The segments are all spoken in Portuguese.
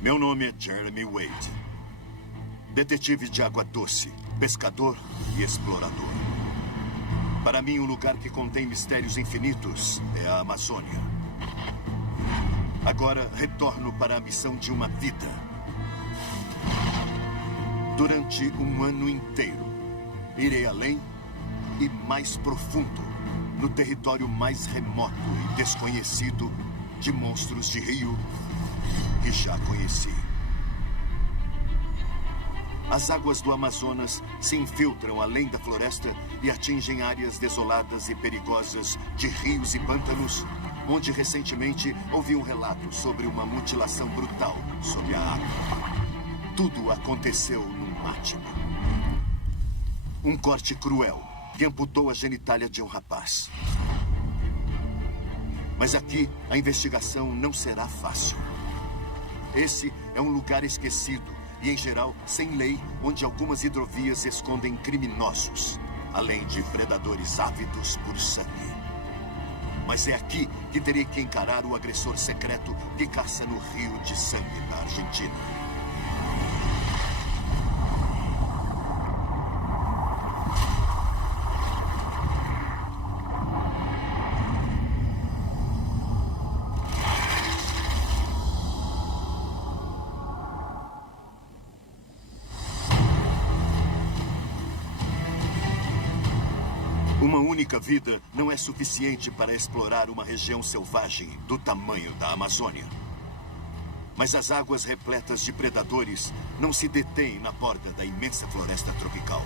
Meu nome é Jeremy Wade. Detetive de água doce, pescador e explorador. Para mim, um lugar que contém mistérios infinitos é a Amazônia. Agora, retorno para a missão de uma vida. Durante um ano inteiro, irei além e mais profundo, no território mais remoto e desconhecido de monstros de rio que já conheci. As águas do Amazonas se infiltram além da floresta e atingem áreas desoladas e perigosas de rios e pântanos, onde recentemente ouvi um relato sobre uma mutilação brutal sob a água. Tudo aconteceu num átimo. Um corte cruel que amputou a genitália de um rapaz. Mas aqui, a investigação não será fácil. Esse é um lugar esquecido e, em geral, sem lei, onde algumas hidrovias escondem criminosos, além de predadores ávidos por sangue. Mas é aqui que terei que encarar o agressor secreto que caça no rio de sangue da Argentina. Uma única vida não é suficiente para explorar uma região selvagem do tamanho da Amazônia. Mas as águas repletas de predadores não se detêm na borda da imensa floresta tropical.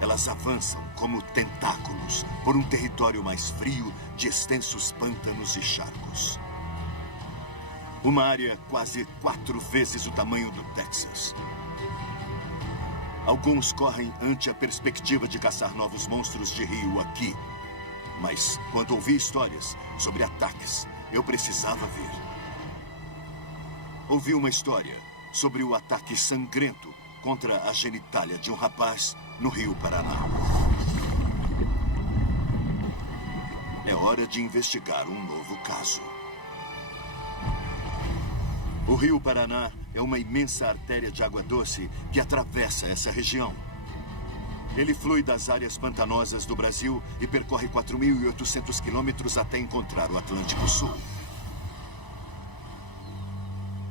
Elas avançam como tentáculos por um território mais frio de extensos pântanos e charcos. Uma área quase 4 vezes o tamanho do Texas. Alguns correm ante a perspectiva de caçar novos monstros de rio aqui. Mas, quando ouvi histórias sobre ataques, eu precisava ver. Ouvi uma história sobre o ataque sangrento contra a genitália de um rapaz no Rio Paraná. É hora de investigar um novo caso. O Rio Paraná é uma imensa artéria de água doce que atravessa essa região. Ele flui das áreas pantanosas do Brasil e percorre 4.800 quilômetros até encontrar o Atlântico Sul.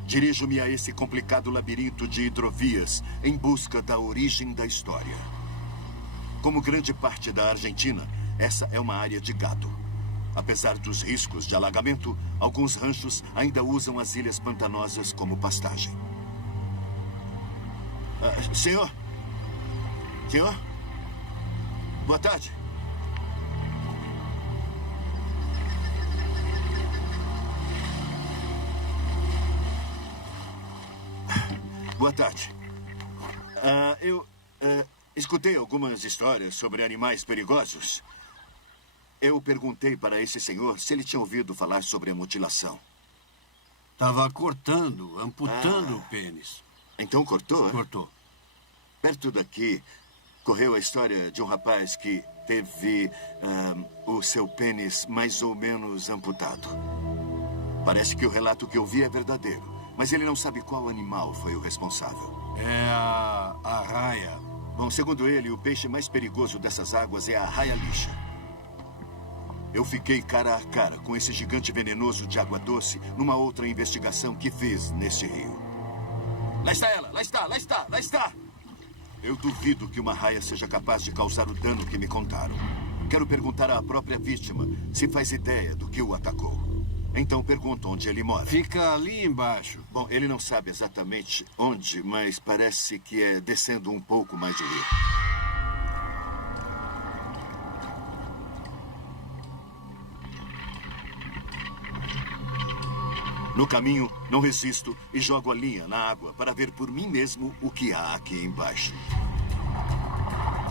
Dirijo-me a esse complicado labirinto de hidrovias em busca da origem da história. Como grande parte da Argentina, essa é uma área de gado. Apesar dos riscos de alagamento, alguns ranchos ainda usam as ilhas pantanosas como pastagem. Senhor? Senhor? Boa tarde. Boa tarde. Eu escutei algumas histórias sobre animais perigosos. Eu perguntei para esse senhor se ele tinha ouvido falar sobre a mutilação. Estava cortando, amputando o pênis. Então cortou? Cortou. Perto daqui, correu a história de um rapaz que teve o seu pênis mais ou menos amputado. Parece que o relato que eu vi é verdadeiro, mas ele não sabe qual animal foi o responsável. É a arraia. Bom, segundo ele, o peixe mais perigoso dessas águas é a arraia-lixa. Eu fiquei cara a cara com esse gigante venenoso de água doce numa outra investigação que fiz nesse rio. Lá está ela! Lá está! Lá está! Lá está! Eu duvido que uma raia seja capaz de causar o dano que me contaram. Quero perguntar à própria vítima se faz ideia do que o atacou. Então pergunto onde ele mora. Fica ali embaixo. Bom, ele não sabe exatamente onde, mas parece que é descendo um pouco mais de rio. No caminho, não resisto e jogo a linha na água para ver por mim mesmo o que há aqui embaixo.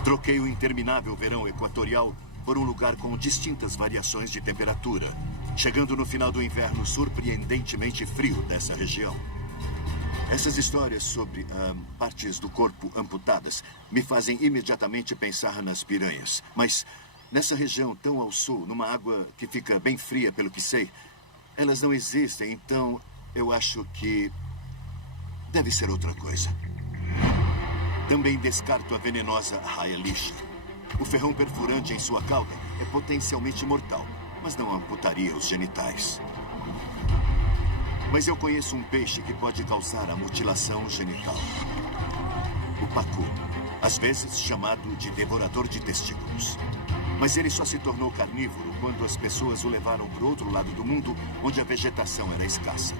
Troquei o interminável verão equatorial por um lugar com distintas variações de temperatura, chegando no final do inverno surpreendentemente frio dessa região. Essas histórias sobre partes do corpo amputadas me fazem imediatamente pensar nas piranhas. Mas nessa região tão ao sul, numa água que fica bem fria pelo que sei, elas não existem, então eu acho que Deve ser outra coisa. Também descarto a venenosa raia lixa. O ferrão perfurante em sua cauda é potencialmente mortal, mas não amputaria os genitais. Mas eu conheço um peixe que pode causar a mutilação genital. O pacu, às vezes chamado de devorador de testículos. Mas ele só se tornou carnívoro quando as pessoas o levaram para o outro lado do mundo, onde a vegetação era escassa.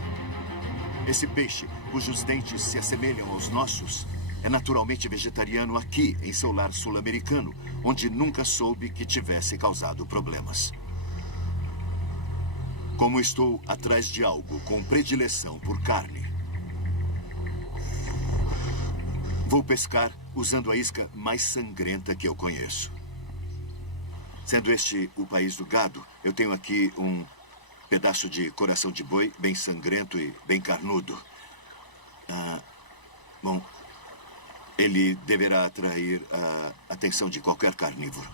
Esse peixe, cujos dentes se assemelham aos nossos, é naturalmente vegetariano aqui, em seu lar sul-americano, onde nunca soube que tivesse causado problemas. Como estou atrás de algo com predileção por carne, vou pescar usando a isca mais sangrenta que eu conheço. Sendo este o país do gado, eu tenho aqui um pedaço de coração de boi bem sangrento e bem carnudo. Bom, ele deverá atrair a atenção de qualquer carnívoro.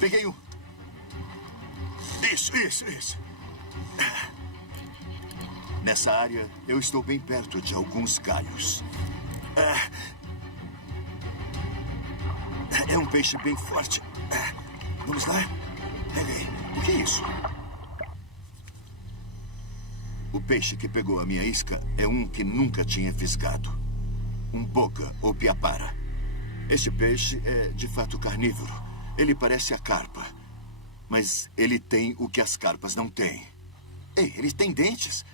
Peguei um. Isso. Nessa área, eu estou bem perto de alguns galhos. É um peixe bem forte. Vamos lá? Peguei. O que é isso? O peixe que pegou a minha isca é um que nunca tinha fisgado. Um boca ou piapara. Este peixe é, de fato, carnívoro. Ele parece a carpa. Mas ele tem o que as carpas não têm. Ei, ele tem dentes.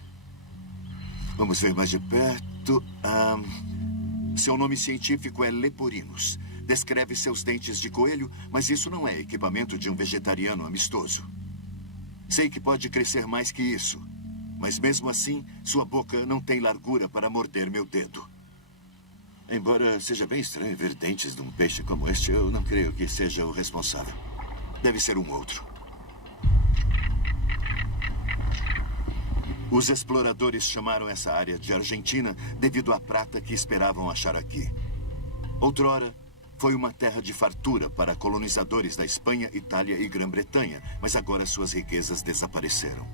Vamos ver mais de perto. Seu nome científico é Leporinus. Descreve seus dentes de coelho, mas isso não é equipamento de um vegetariano amistoso. Sei que pode crescer mais que isso. Mas mesmo assim, sua boca não tem largura para morder meu dedo. Embora seja bem estranho ver dentes de um peixe como este, eu não creio que seja o responsável. Deve ser um outro. Os exploradores chamaram essa área de Argentina devido à prata que esperavam achar aqui. Outrora, foi uma terra de fartura para colonizadores da Espanha, Itália e Grã-Bretanha, mas agora suas riquezas desapareceram.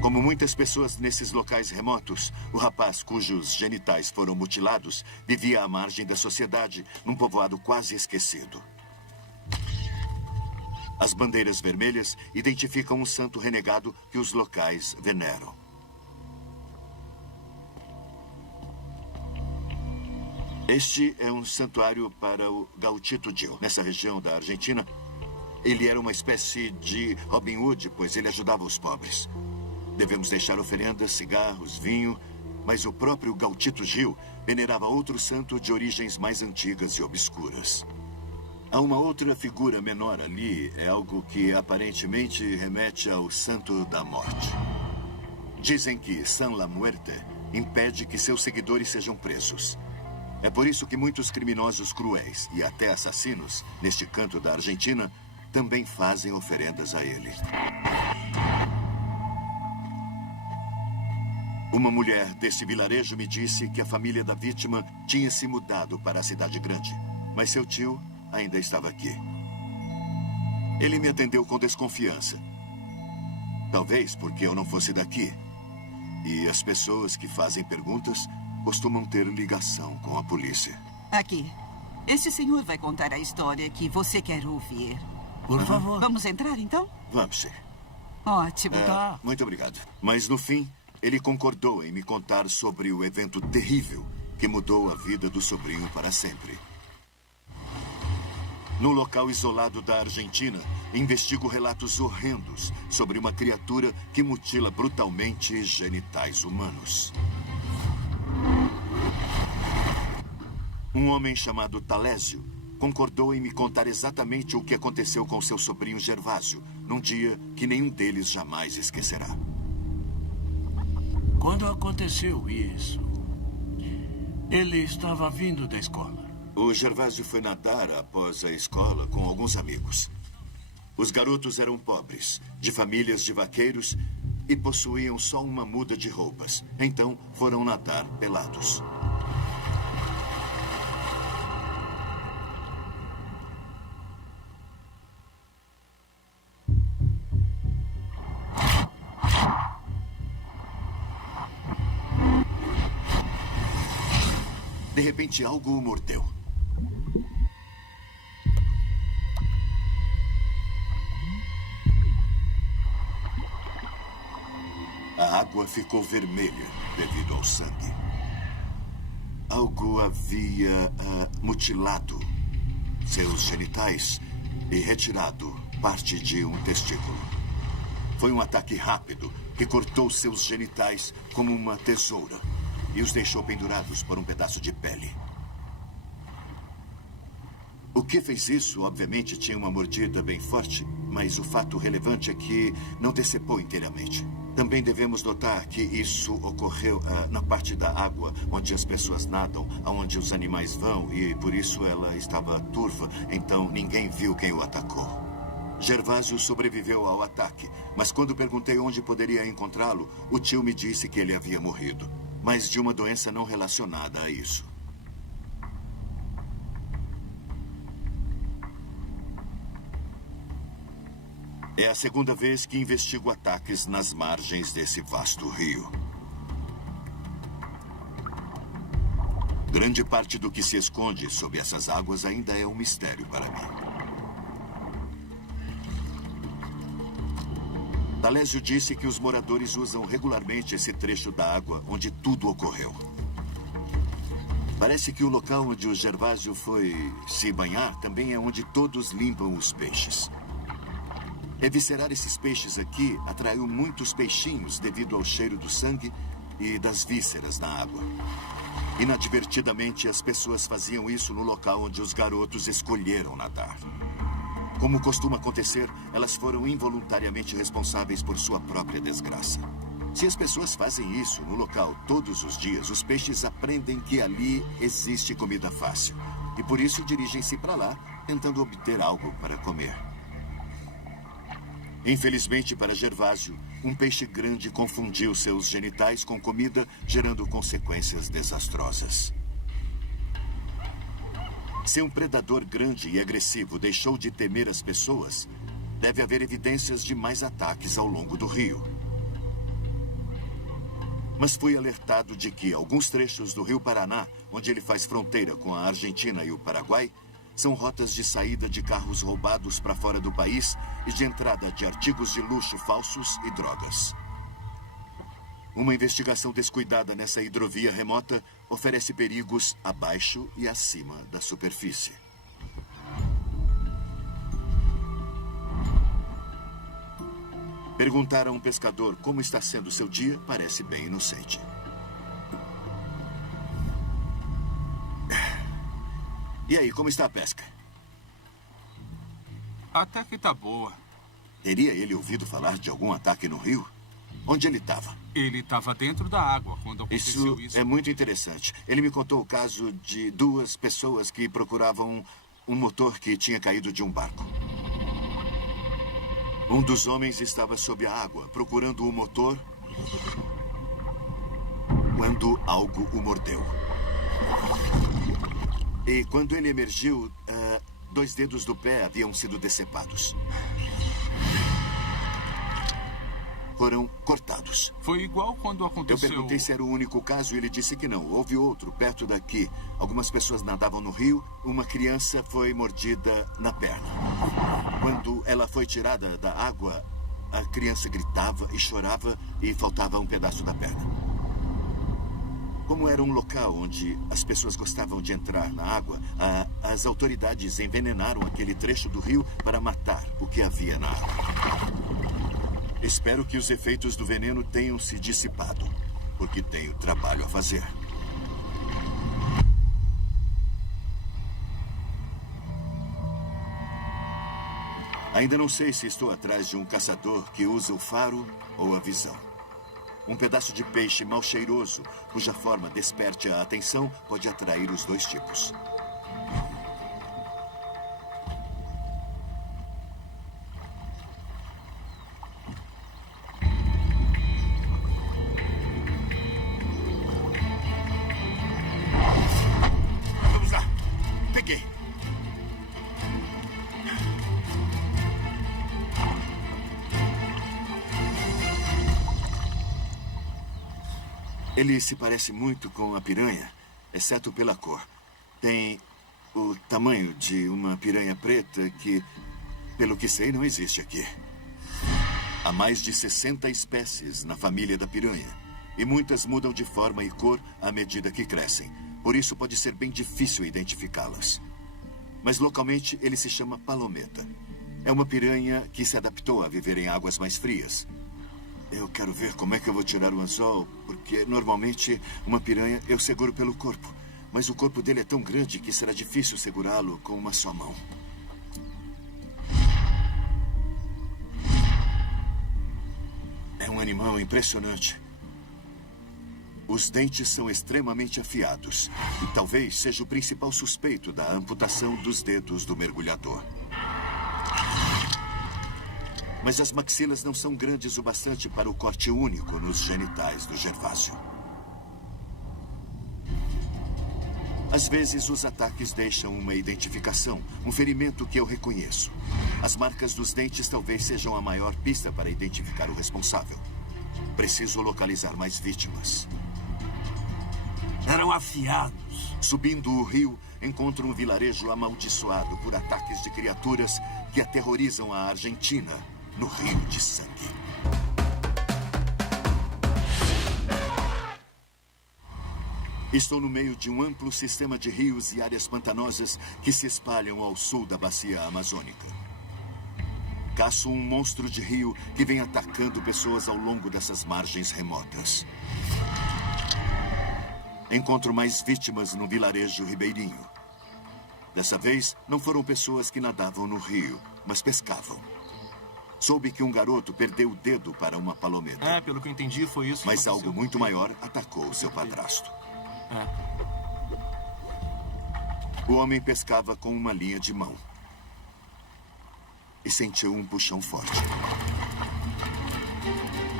Como muitas pessoas nesses locais remotos, o rapaz cujos genitais foram mutilados vivia à margem da sociedade, num povoado quase esquecido. As bandeiras vermelhas identificam um santo renegado que os locais veneram. Este é um santuário para o Gauchito Gil. Nessa região da Argentina, ele era uma espécie de Robin Hood, pois ele ajudava os pobres. Devemos deixar oferendas, cigarros, vinho, mas o próprio Gauchito Gil venerava outro santo de origens mais antigas e obscuras. Há uma outra figura menor ali, é algo que aparentemente remete ao Santo da Morte. Dizem que San La Muerte impede que seus seguidores sejam presos. É por isso que muitos criminosos cruéis e até assassinos, neste canto da Argentina, também fazem oferendas a ele. Uma mulher desse vilarejo me disse que a família da vítima tinha se mudado para a cidade grande, mas seu tio ainda estava aqui. Ele me atendeu com desconfiança. Talvez porque eu não fosse daqui. E as pessoas que fazem perguntas costumam ter ligação com a polícia. Aqui. Este senhor vai contar a história que você quer ouvir. Por favor. Vamos entrar, então? Vamos, sim. Ótimo. Tá. Muito obrigado. Mas, no fim, ele concordou em me contar sobre o evento terrível que mudou a vida do sobrinho para sempre. Num local isolado da Argentina, investigo relatos horrendos sobre uma criatura que mutila brutalmente genitais humanos. Um homem chamado Talésio concordou em me contar exatamente o que aconteceu com seu sobrinho Gervásio, num dia que nenhum deles jamais esquecerá. Quando aconteceu isso, ele estava vindo da escola. O Gervásio foi nadar após a escola com alguns amigos. Os garotos eram pobres, de famílias de vaqueiros e possuíam só uma muda de roupas. Então, foram nadar pelados. De repente, algo o mordeu. A água ficou vermelha devido ao sangue. Algo havia mutilado seus genitais e retirado parte de um testículo. Foi um ataque rápido que cortou seus genitais como uma tesoura e os deixou pendurados por um pedaço de pele. O que fez isso, obviamente, tinha uma mordida bem forte, mas o fato relevante é que não decepou inteiramente. Também devemos notar que isso ocorreu na parte da água onde as pessoas nadam, onde os animais vão, e por isso ela estava turva, então ninguém viu quem o atacou. Gervásio sobreviveu ao ataque, mas quando perguntei onde poderia encontrá-lo, o tio me disse que ele havia morrido, mas de uma doença não relacionada a isso. É a segunda vez que investigo ataques nas margens desse vasto rio. Grande parte do que se esconde sob essas águas ainda é um mistério para mim. Talésio disse que os moradores usam regularmente esse trecho da água onde tudo ocorreu. Parece que o local onde o Gervásio foi se banhar também é onde todos limpam os peixes. Eviscerar esses peixes aqui atraiu muitos peixinhos devido ao cheiro do sangue e das vísceras na água. Inadvertidamente, as pessoas faziam isso no local onde os garotos escolheram nadar. Como costuma acontecer, elas foram involuntariamente responsáveis por sua própria desgraça. Se as pessoas fazem isso no local todos os dias, os peixes aprendem que ali existe comida fácil. E por isso dirigem-se para lá, tentando obter algo para comer. Infelizmente para Gervásio, um peixe grande confundiu seus genitais com comida, gerando consequências desastrosas. Se um predador grande e agressivo deixou de temer as pessoas, deve haver evidências de mais ataques ao longo do rio. Mas fui alertado de que alguns trechos do Rio Paraná, onde ele faz fronteira com a Argentina e o Paraguai, são rotas de saída de carros roubados para fora do país e de entrada de artigos de luxo falsos e drogas. Uma investigação descuidada nessa hidrovia remota oferece perigos abaixo e acima da superfície. Perguntar a um pescador como está sendo seu dia parece bem inocente. E aí, como está a pesca? Até que tá boa. Teria ele ouvido falar de algum ataque no rio? Onde ele estava? Ele estava dentro da água quando aconteceu isso. É muito interessante. Ele me contou o caso de duas pessoas que procuravam um motor que tinha caído de um barco. Um dos homens estava sob a água, procurando o motor, quando algo o mordeu. E quando ele emergiu, 2 dedos do pé haviam sido decepados. Foram cortados. Foi igual quando aconteceu... Eu perguntei se era o único caso e ele disse que não. Houve outro, perto daqui. Algumas pessoas nadavam no rio. Uma criança foi mordida na perna. Quando ela foi tirada da água, a criança gritava e chorava e faltava um pedaço da perna. Como era um local onde as pessoas gostavam de entrar na água, as autoridades envenenaram aquele trecho do rio para matar o que havia na água. Espero que os efeitos do veneno tenham se dissipado, porque tenho trabalho a fazer. Ainda não sei se estou atrás de um caçador que usa o faro ou a visão. Um pedaço de peixe mal cheiroso, cuja forma desperte a atenção, pode atrair os 2 tipos. Ele se parece muito com a piranha, exceto pela cor. Tem o tamanho de uma piranha preta que, pelo que sei, não existe aqui. Há mais de 60 espécies na família da piranha. E muitas mudam de forma e cor à medida que crescem. Por isso pode ser bem difícil identificá-las. Mas localmente ele se chama palometa. É uma piranha que se adaptou a viver em águas mais frias. Eu quero ver como é que eu vou tirar o anzol, porque normalmente uma piranha eu seguro pelo corpo. Mas o corpo dele é tão grande que será difícil segurá-lo com uma só mão. É um animal impressionante. Os dentes são extremamente afiados e talvez seja o principal suspeito da amputação dos dedos do mergulhador. Mas as maxilas não são grandes o bastante para o corte único nos genitais do Gervásio. Às vezes, os ataques deixam uma identificação, um ferimento que eu reconheço. As marcas dos dentes talvez sejam a maior pista para identificar o responsável. Preciso localizar mais vítimas. Eram afiados. Subindo o rio, encontro um vilarejo amaldiçoado por ataques de criaturas que aterrorizam a Argentina no Rio de Sangue. Estou no meio de um amplo sistema de rios e áreas pantanosas que se espalham ao sul da bacia amazônica. Caço um monstro de rio que vem atacando pessoas ao longo dessas margens remotas. Encontro mais vítimas no vilarejo ribeirinho. Dessa vez, não foram pessoas que nadavam no rio, mas pescavam. Soube que um garoto perdeu o dedo para uma palometa. Pelo que eu entendi, foi isso. Mas algo muito maior atacou seu padrasto. O homem pescava com uma linha de mão. E sentiu um puxão forte.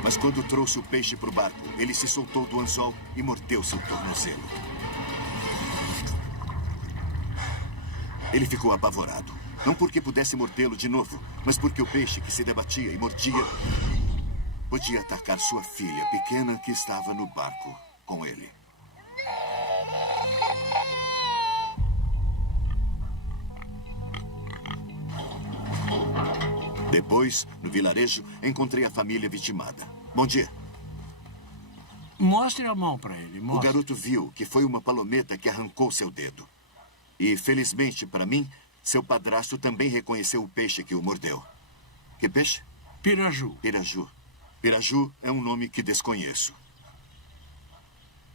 Mas quando trouxe o peixe para o barco, ele se soltou do anzol e mordeu seu tornozelo. Ele ficou apavorado. Não porque pudesse mordê-lo de novo, mas porque o peixe que se debatia e mordia podia atacar sua filha pequena que estava no barco com ele. Depois, no vilarejo, encontrei a família vitimada. Bom dia. Mostre a mão para ele. O garoto viu que foi uma palometa que arrancou seu dedo. E, felizmente para mim, seu padrasto também reconheceu o peixe que o mordeu. Que peixe? Piraju. Piraju. Piraju é um nome que desconheço.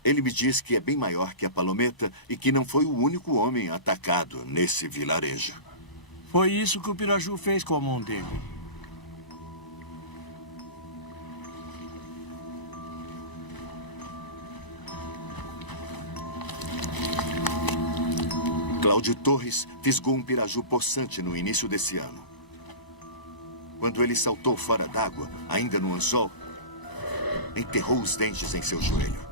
Ele me diz que é bem maior que a palometa e que não foi o único homem atacado nesse vilarejo. Foi isso que o Piraju fez com a mão dele. Cláudio Torres fisgou um piraju possante no início desse ano. Quando ele saltou fora d'água, ainda no anzol, enterrou os dentes em seu joelho.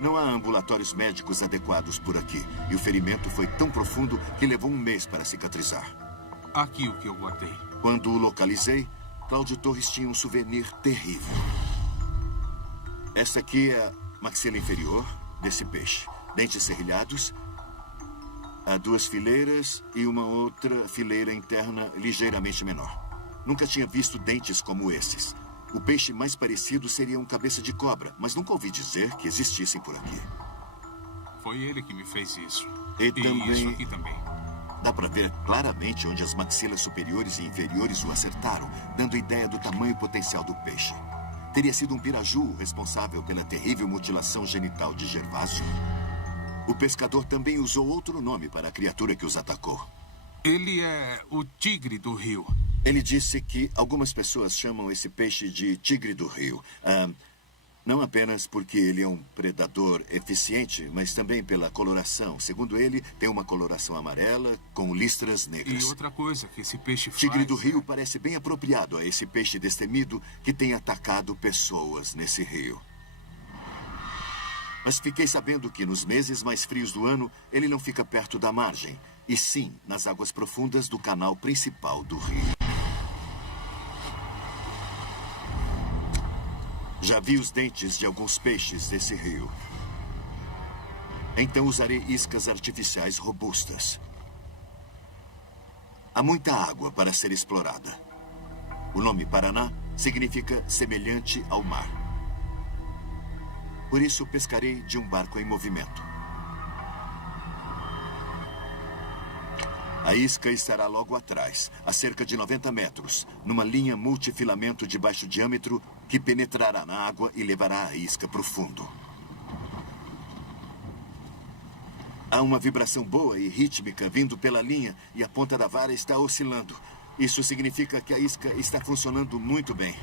Não há ambulatórios médicos adequados por aqui, e o ferimento foi tão profundo que levou um mês para cicatrizar. Aqui o que eu guardei. Quando o localizei, Cláudio Torres tinha um souvenir terrível. Esta aqui é a maxila inferior desse peixe. Dentes serrilhados, há 2 fileiras e uma outra fileira interna ligeiramente menor. Nunca tinha visto dentes como esses. O peixe mais parecido seria um cabeça de cobra, mas nunca ouvi dizer que existissem por aqui. Foi ele que me fez isso. E também... isso aqui também. Dá para ver claramente onde as maxilas superiores e inferiores o acertaram, dando ideia do tamanho potencial do peixe. Teria sido um piraju o responsável pela terrível mutilação genital de Gervásio. O pescador também usou outro nome para a criatura que os atacou. Ele é o tigre do rio. Ele disse que algumas pessoas chamam esse peixe de tigre do rio. Não apenas porque ele é um predador eficiente, mas também pela coloração. Segundo ele, tem uma coloração amarela com listras negras. E outra coisa que esse peixe faz... Tigre do rio parece bem apropriado a esse peixe destemido que tem atacado pessoas nesse rio. Mas fiquei sabendo que nos meses mais frios do ano, ele não fica perto da margem, e sim nas águas profundas do canal principal do rio. Já vi os dentes de alguns peixes desse rio. Então usarei iscas artificiais robustas. Há muita água para ser explorada. O nome Paraná significa semelhante ao mar. Por isso pescarei de um barco em movimento. A isca estará logo atrás, a cerca de 90 metros, numa linha multifilamento de baixo diâmetro que penetrará na água e levará a isca para o fundo. Há uma vibração boa e rítmica vindo pela linha e a ponta da vara está oscilando. Isso significa que a isca está funcionando muito bem.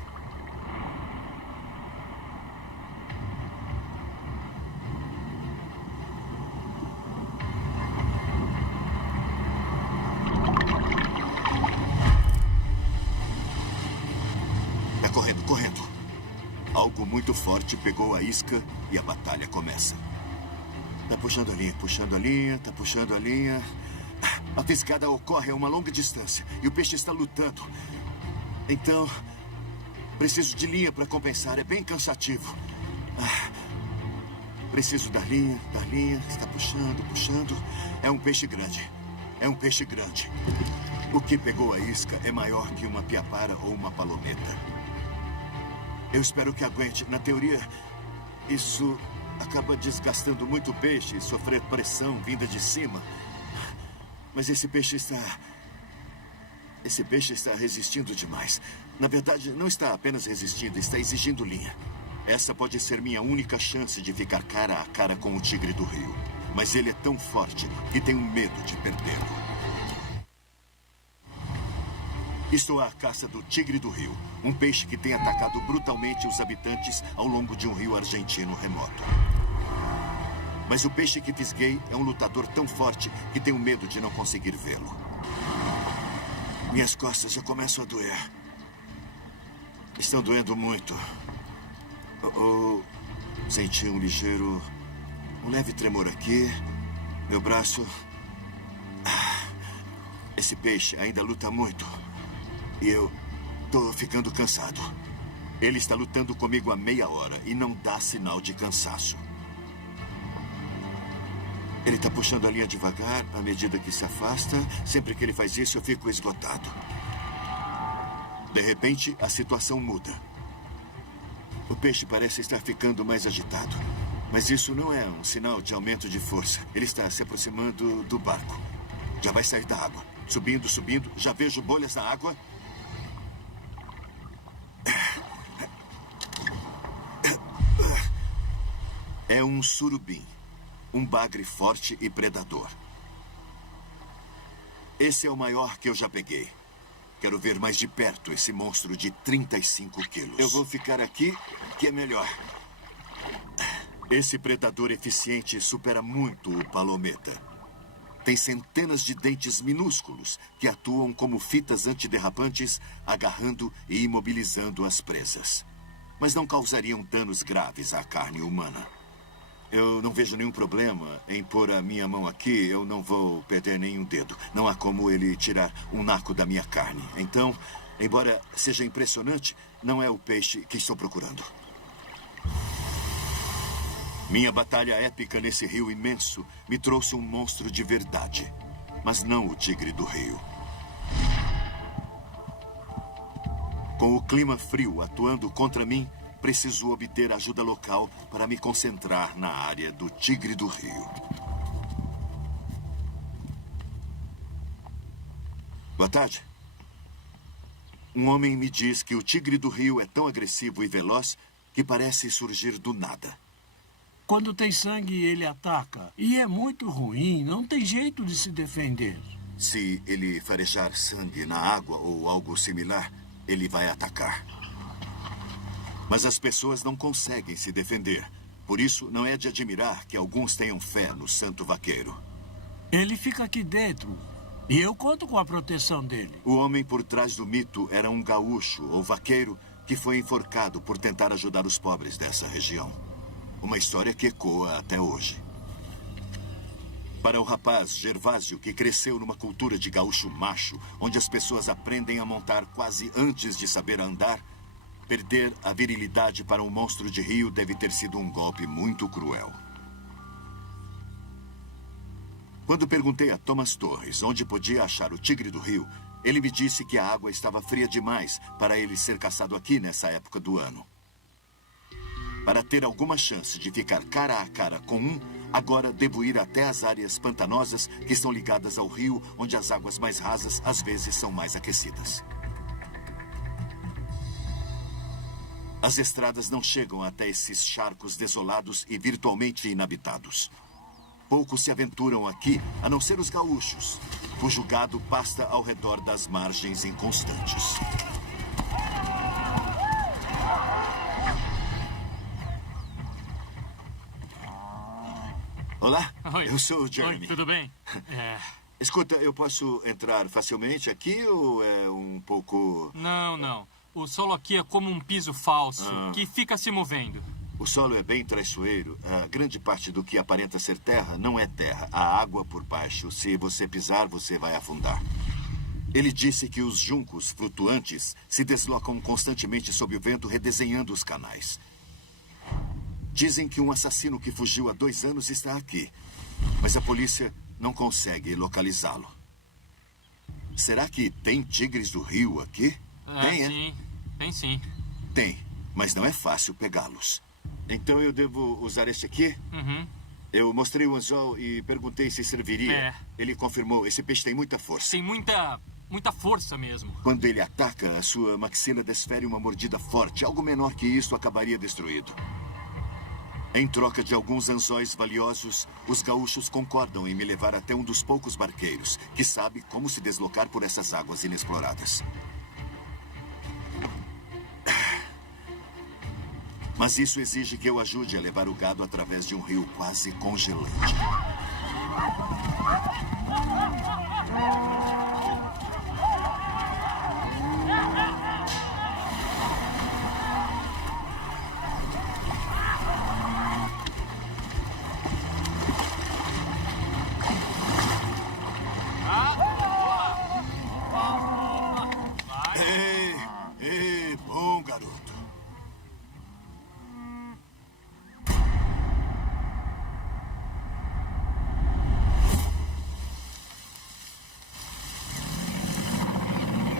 Correndo. Algo muito forte pegou a isca e a batalha começa. Tá puxando a linha, tá puxando a linha. A fiscada ocorre a uma longa distância e o peixe está lutando. Então, preciso de linha para compensar. É bem cansativo. Preciso da linha. Está puxando. É um peixe grande. O que pegou a isca é maior que uma piapara ou uma palometa. Eu espero que aguente. Na teoria, isso acaba desgastando muito o peixe, sofrer pressão vinda de cima. Mas esse peixe está resistindo demais. Na verdade, não está apenas resistindo, está exigindo linha. Essa pode ser minha única chance de ficar cara a cara com o tigre do rio. Mas ele é tão forte que tenho medo de perdê-lo. Estou à caça do tigre do rio, um peixe que tem atacado brutalmente os habitantes ao longo de um rio argentino remoto. Mas o peixe que fisguei é um lutador tão forte que tenho medo de não conseguir vê-lo. Minhas costas já começam a doer. Estão doendo muito. Senti um leve tremor aqui. Meu braço... Esse peixe ainda luta muito. E eu tô ficando cansado. Ele está lutando comigo há meia hora e não dá sinal de cansaço. Ele está puxando a linha devagar, à medida que se afasta. Sempre que ele faz isso, eu fico esgotado. De repente, a situação muda. O peixe parece estar ficando mais agitado. Mas isso não é um sinal de aumento de força. Ele está se aproximando do barco. Já vai sair da água. Subindo. Já vejo bolhas na água. É um surubim. Um bagre forte e predador. Esse é o maior que eu já peguei. Quero ver mais de perto esse monstro de 35 quilos. Eu vou ficar aqui, que é melhor. Esse predador eficiente supera muito o palometa. Tem centenas de dentes minúsculos que atuam como fitas antiderrapantes, agarrando e imobilizando as presas. Mas não causariam danos graves à carne humana. Eu não vejo nenhum problema em pôr a minha mão aqui. Eu não vou perder nenhum dedo. Não há como ele tirar um naco da minha carne. Então, embora seja impressionante, não é o peixe que estou procurando. Minha batalha épica nesse rio imenso me trouxe um monstro de verdade. Mas não o tigre do rio. Com o clima frio atuando contra mim, preciso obter ajuda local para me concentrar na área do tigre do rio. Boa tarde. Um homem me diz que o tigre do rio é tão agressivo e veloz que parece surgir do nada. Quando tem sangue, ele ataca. E é muito ruim, não tem jeito de se defender. Se ele farejar sangue na água ou algo similar, ele vai atacar. Mas as pessoas não conseguem se defender. Por isso, não é de admirar que alguns tenham fé no santo vaqueiro. Ele fica aqui dentro. E eu conto com a proteção dele. O homem por trás do mito era um gaúcho ou vaqueiro que foi enforcado por tentar ajudar os pobres dessa região. Uma história que ecoa até hoje. Para o rapaz Gervásio, que cresceu numa cultura de gaúcho macho, onde as pessoas aprendem a montar quase antes de saber andar, Perder a virilidade para um monstro de rio deve ter sido um golpe muito cruel. Quando perguntei a Thomas Torres onde podia achar o tigre do rio, ele me disse que a água estava fria demais para ele ser caçado aqui nessa época do ano. Para ter alguma chance de ficar cara a cara com um, agora devo ir até as áreas pantanosas que estão ligadas ao rio, onde as águas mais rasas às vezes são mais aquecidas. As estradas não chegam até esses charcos desolados e virtualmente inabitados. Poucos se aventuram aqui, a não ser os gaúchos, cujo gado pasta ao redor das margens inconstantes. Olá, Oi. eu sou o Jeremy. Oi, tudo bem? Escuta, eu posso entrar facilmente aqui ou é um pouco... Não. O solo aqui é como um piso falso, que fica se movendo. O solo é bem traiçoeiro. A grande parte do que aparenta ser terra não é terra. Há água por baixo. Se você pisar, você vai afundar. Ele disse que os juncos flutuantes se deslocam constantemente sob o vento, redesenhando os canais. Dizem que um assassino que fugiu há 2 anos está aqui, mas a polícia não consegue localizá-lo. Será que tem tigres do rio aqui? Sim. Tem sim. Tem, mas não é fácil pegá-los. Então eu devo usar este aqui? Uhum. Eu mostrei o anzol e perguntei se serviria. É. Ele confirmou, esse peixe tem muita força. Tem muita força mesmo. Quando ele ataca, a sua maxila desfere uma mordida forte. Algo menor que isso acabaria destruído. Em troca de alguns anzóis valiosos, os gaúchos concordam em me levar até um dos poucos barqueiros que sabe como se deslocar por essas águas inexploradas. Mas isso exige que eu ajude a levar o gado através de um rio quase congelante. Ei, bom garoto.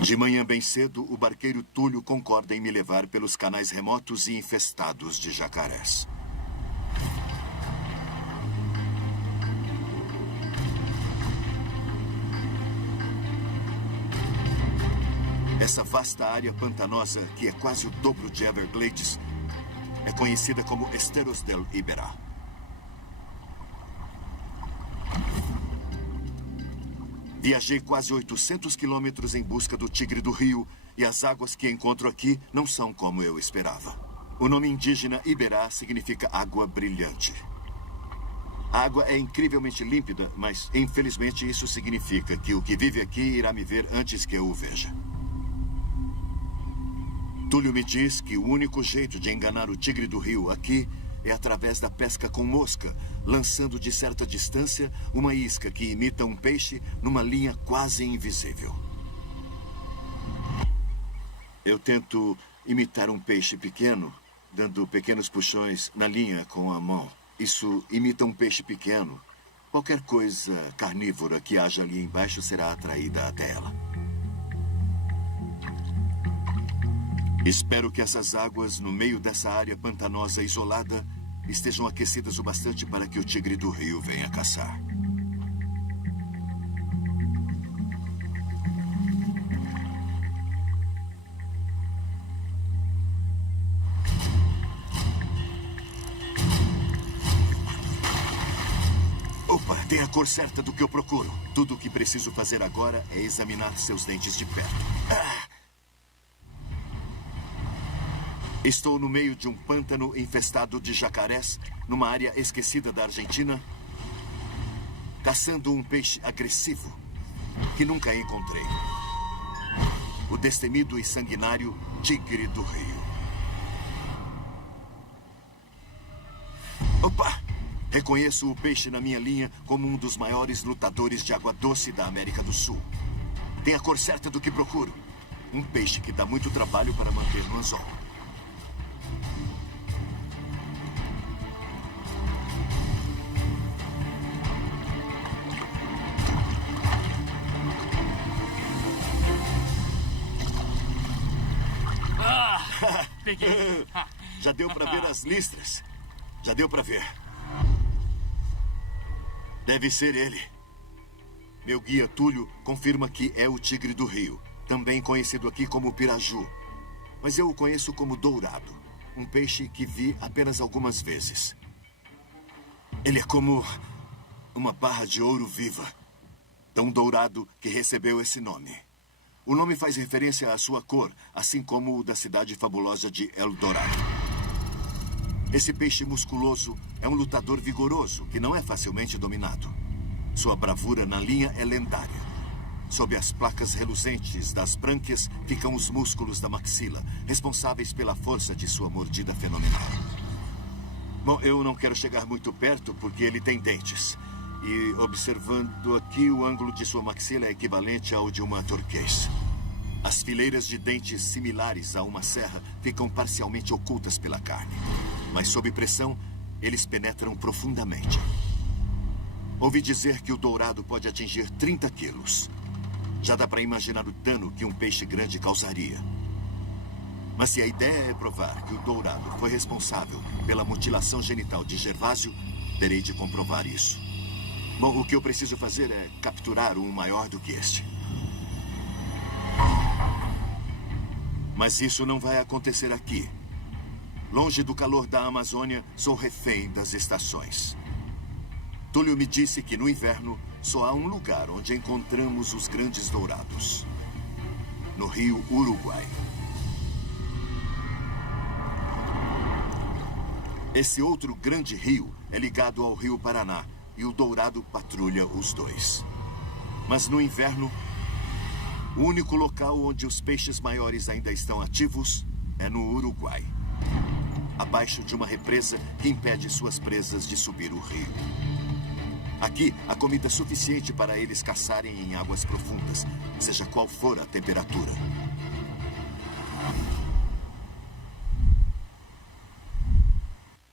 De manhã bem cedo, o barqueiro Túlio concorda em me levar pelos canais remotos e infestados de jacarés. Essa vasta área pantanosa, que é quase o dobro de Everglades, é conhecida como Esteros del Iberá. Viajei quase 800 quilômetros em busca do tigre do rio e as águas que encontro aqui não são como eu esperava. O nome indígena Iberá significa água brilhante. A água é incrivelmente límpida, mas infelizmente isso significa que o que vive aqui irá me ver antes que eu o veja. Túlio me diz que o único jeito de enganar o tigre do rio aqui é através da pesca com mosca, lançando de certa distância uma isca que imita um peixe numa linha quase invisível. Eu tento imitar um peixe pequeno, dando pequenos puxões na linha com a mão. Isso imita um peixe pequeno. Qualquer coisa carnívora que haja ali embaixo será atraída até ela. Espero que essas águas, no meio dessa área pantanosa isolada, estejam aquecidas o bastante para que o tigre do rio venha caçar. Opa, tem a cor certa do que eu procuro. Tudo o que preciso fazer agora é examinar seus dentes de perto. Estou no meio de um pântano infestado de jacarés, numa área esquecida da Argentina, caçando um peixe agressivo que nunca encontrei. O destemido e sanguinário tigre do rio. Opa! Reconheço o peixe na minha linha como um dos maiores lutadores de água doce da América do Sul. Tem a cor certa do que procuro. Um peixe que dá muito trabalho para manter no anzol. Peguei. Já deu para ver as listras. Já deu para ver. Deve ser ele. Meu guia Túlio confirma que é o tigre do rio, também conhecido aqui como piraju. Mas eu o conheço como dourado, um peixe que vi apenas algumas vezes. Ele é como uma barra de ouro viva, tão dourado que recebeu esse nome. O nome faz referência à sua cor, assim como o da cidade fabulosa de El Dorado. Esse peixe musculoso é um lutador vigoroso que não é facilmente dominado. Sua bravura na linha é lendária. Sob as placas reluzentes das brânquias ficam os músculos da maxila, responsáveis pela força de sua mordida fenomenal. Bom, eu não quero chegar muito perto porque ele tem dentes. E observando aqui, o ângulo de sua maxila é equivalente ao de uma turquês. As fileiras de dentes similares a uma serra ficam parcialmente ocultas pela carne. Mas sob pressão, eles penetram profundamente. Ouvi dizer que o dourado pode atingir 30 quilos. Já dá para imaginar o dano que um peixe grande causaria. Mas se a ideia é provar que o dourado foi responsável pela mutilação genital de Gervásio, terei de comprovar isso. Bom, o que eu preciso fazer é capturar um maior do que este. Mas isso não vai acontecer aqui. Longe do calor da Amazônia, sou refém das estações. Túlio me disse que no inverno só há um lugar onde encontramos os grandes dourados. No rio Uruguai. Esse outro grande rio é ligado ao rio Paraná e o dourado patrulha os dois. Mas no inverno, o único local onde os peixes maiores ainda estão ativos é no Uruguai. Abaixo de uma represa que impede suas presas de subir o rio. Aqui, há comida suficiente para eles caçarem em águas profundas, seja qual for a temperatura.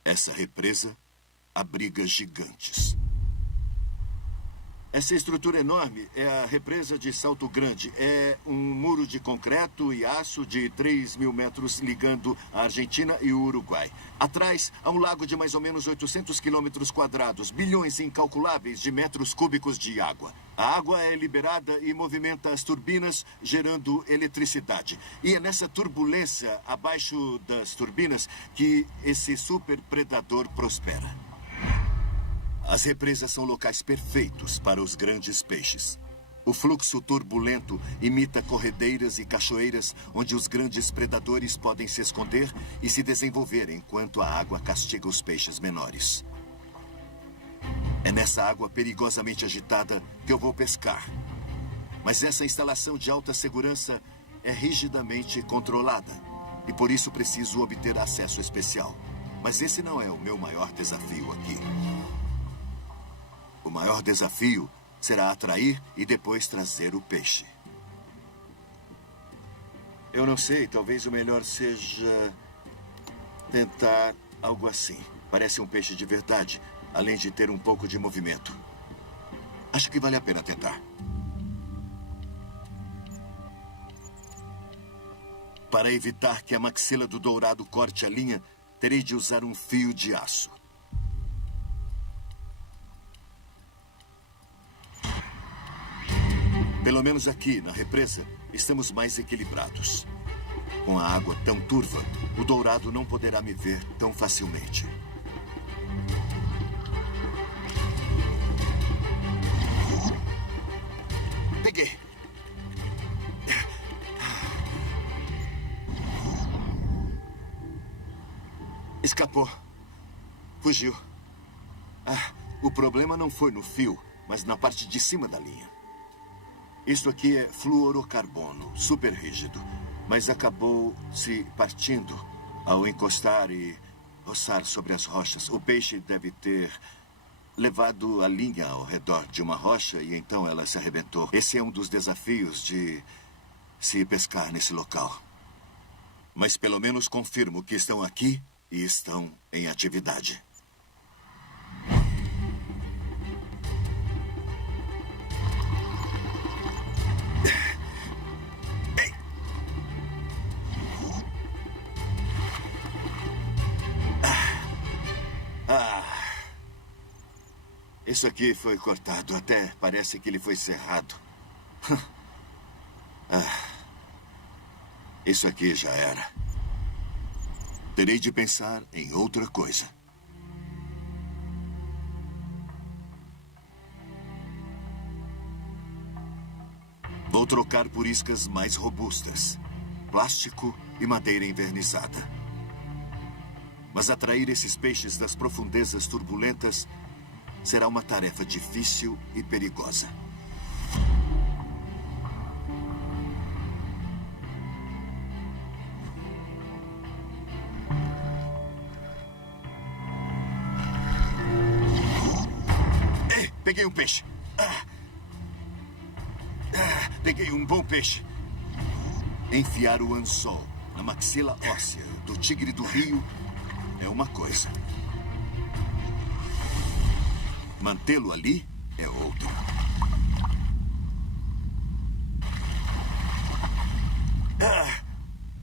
Essa represa abriga gigantes. Essa estrutura enorme é a represa de Salto Grande. É um muro de concreto e aço de 3.000 metros ligando a Argentina e o Uruguai. Atrás, há um lago de mais ou menos 800 quilômetros quadrados, bilhões incalculáveis de metros cúbicos de água. A água é liberada e movimenta as turbinas, gerando eletricidade. E é nessa turbulência, abaixo das turbinas, que esse superpredador prospera. As represas são locais perfeitos para os grandes peixes. O fluxo turbulento imita corredeiras e cachoeiras onde os grandes predadores podem se esconder e se desenvolver enquanto a água castiga os peixes menores. É nessa água perigosamente agitada que eu vou pescar. Mas essa instalação de alta segurança é rigidamente controlada e por isso preciso obter acesso especial. Mas esse não é o meu maior desafio aqui. O maior desafio será atrair e depois trazer o peixe. Eu não sei, talvez o melhor seja tentar algo assim. Parece um peixe de verdade, além de ter um pouco de movimento. Acho que vale a pena tentar. Para evitar que a maxila do dourado corte a linha, terei de usar um fio de aço. Pelo menos aqui, na represa, estamos mais equilibrados. Com a água tão turva, o dourado não poderá me ver tão facilmente. Peguei. Escapou. Fugiu. O problema não foi no fio, mas na parte de cima da linha. Isso aqui é fluorocarbono, super rígido, mas acabou se partindo ao encostar e roçar sobre as rochas. O peixe deve ter levado a linha ao redor de uma rocha e então ela se arrebentou. Esse é um dos desafios de se pescar nesse local. Mas pelo menos confirmo que estão aqui e estão em atividade. Isso aqui foi cortado. Até parece que ele foi serrado. Isso aqui já era. Terei de pensar em outra coisa. Vou trocar por iscas mais robustas. Plástico e madeira envernizada. Mas atrair esses peixes das profundezas turbulentas será uma tarefa difícil e perigosa. Ei, peguei um peixe. Peguei um bom peixe. Enfiar o anzol na maxila óssea do tigre do rio é uma coisa. Mantê-lo ali é outra.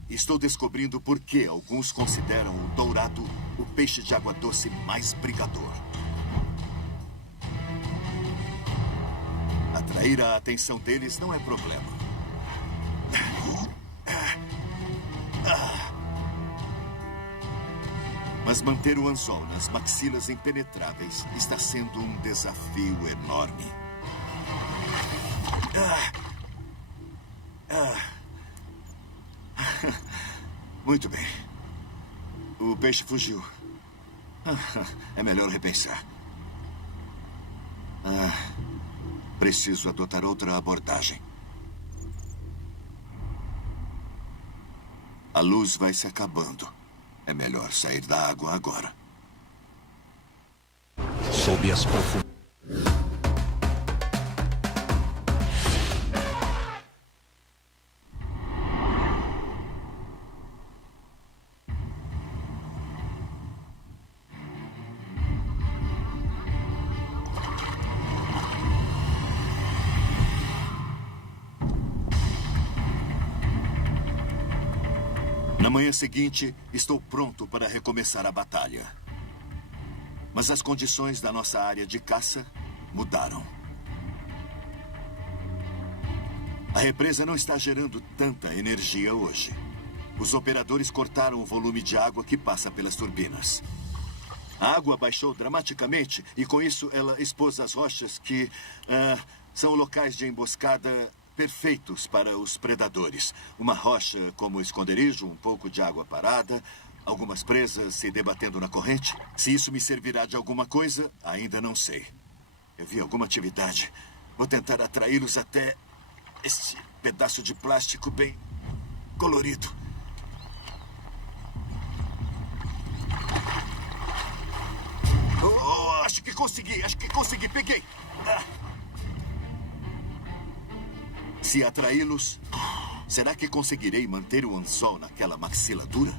Estou descobrindo por que alguns consideram o dourado o peixe de água doce mais brigador. Atrair a atenção deles não é problema. Mas manter o anzol nas maxilas impenetráveis está sendo um desafio enorme. Muito bem. O peixe fugiu. É melhor repensar. Preciso adotar outra abordagem. A luz vai se acabando. É melhor sair da água agora. Sob as profundezas. Na manhã seguinte, estou pronto para recomeçar a batalha. Mas as condições da nossa área de caça mudaram. A represa não está gerando tanta energia hoje. Os operadores cortaram o volume de água que passa pelas turbinas. A água baixou dramaticamente e, com isso, ela expôs as rochas que são locais de emboscada perfeitos para os predadores. Uma rocha como esconderijo, um pouco de água parada, algumas presas se debatendo na corrente. Se isso me servirá de alguma coisa, ainda não sei. Eu vi alguma atividade. Vou tentar atraí-los até este pedaço de plástico bem colorido. Acho que consegui, peguei. Se atraí-los, será que conseguirei manter o anzol naquela maxila dura?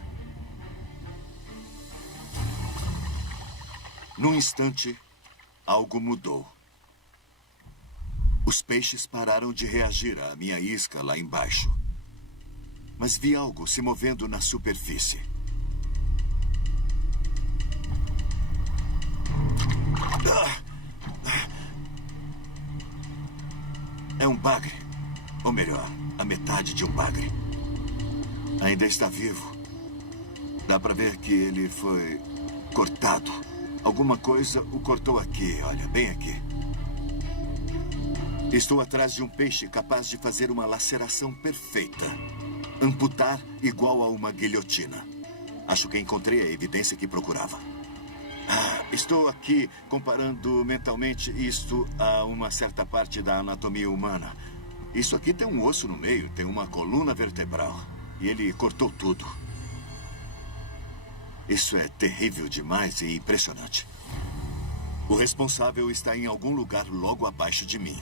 Num instante, algo mudou. Os peixes pararam de reagir à minha isca lá embaixo. Mas vi algo se movendo na superfície. É um bagre. Ou melhor, a metade de um bagre. Ainda está vivo. Dá para ver que ele foi cortado. Alguma coisa o cortou aqui, olha, bem aqui. Estou atrás de um peixe capaz de fazer uma laceração perfeita. Amputar igual a uma guilhotina. Acho que encontrei a evidência que procurava. Estou aqui comparando mentalmente isto a uma certa parte da anatomia humana. Isso aqui tem um osso no meio, tem uma coluna vertebral. E ele cortou tudo. Isso é terrível demais e impressionante. O responsável está em algum lugar logo abaixo de mim.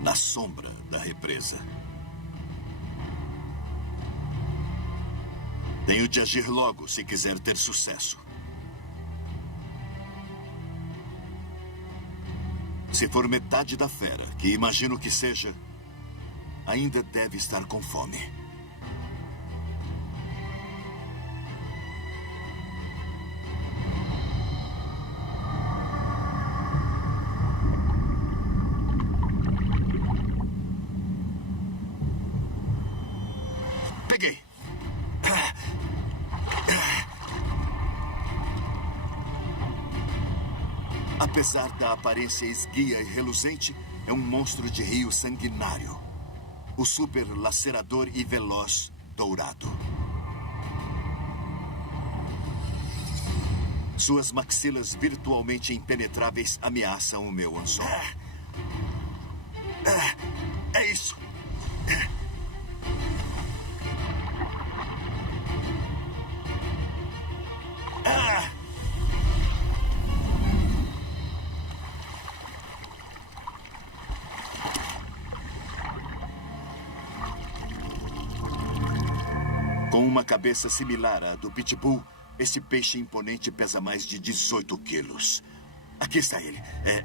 Na sombra da represa. Tenho de agir logo se quiser ter sucesso. Se for metade da fera, que imagino que seja, ainda deve estar com fome. Peguei. Apesar da aparência esguia e reluzente, é um monstro de rio sanguinário. O super lacerador e veloz dourado. Suas maxilas virtualmente impenetráveis ameaçam o meu anzol. É isso. Com uma cabeça similar à do Pitbull, esse peixe imponente pesa mais de 18 quilos. Aqui está ele.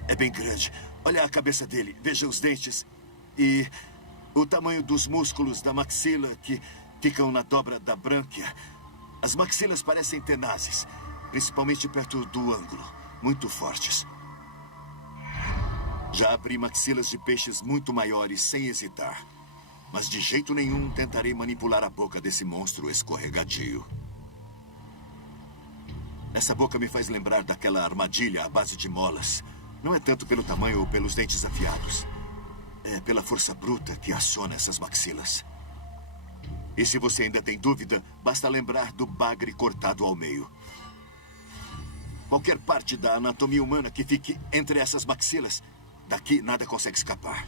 É bem grande. Olha a cabeça dele. Veja os dentes. E o tamanho dos músculos da maxila que ficam na dobra da brânquia. As maxilas parecem tenazes, principalmente perto do ângulo. Muito fortes. Já abri maxilas de peixes muito maiores sem hesitar. Mas de jeito nenhum tentarei manipular a boca desse monstro escorregadio. Essa boca me faz lembrar daquela armadilha à base de molas. Não é tanto pelo tamanho ou pelos dentes afiados. É pela força bruta que aciona essas maxilas. E se você ainda tem dúvida, basta lembrar do bagre cortado ao meio. Qualquer parte da anatomia humana que fique entre essas maxilas, daqui nada consegue escapar.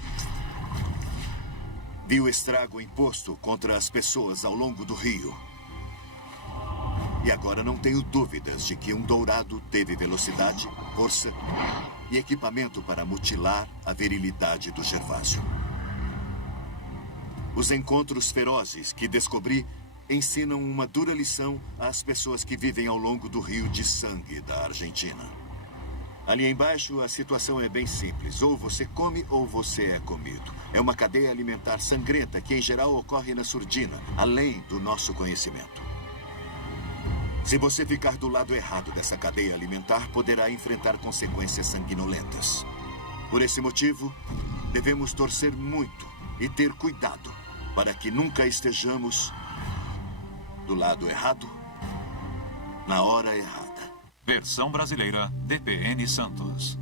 Vi o estrago imposto contra as pessoas ao longo do rio. E agora não tenho dúvidas de que um dourado teve velocidade, força e equipamento para mutilar a virilidade do Gervásio. Os encontros ferozes que descobri ensinam uma dura lição às pessoas que vivem ao longo do rio de sangue da Argentina. Ali embaixo, a situação é bem simples. Ou você come ou você é comido. É uma cadeia alimentar sangrenta que, em geral, ocorre na surdina, além do nosso conhecimento. Se você ficar do lado errado dessa cadeia alimentar, poderá enfrentar consequências sanguinolentas. Por esse motivo, devemos torcer muito e ter cuidado para que nunca estejamos do lado errado, na hora errada. Versão brasileira, DPN Santos.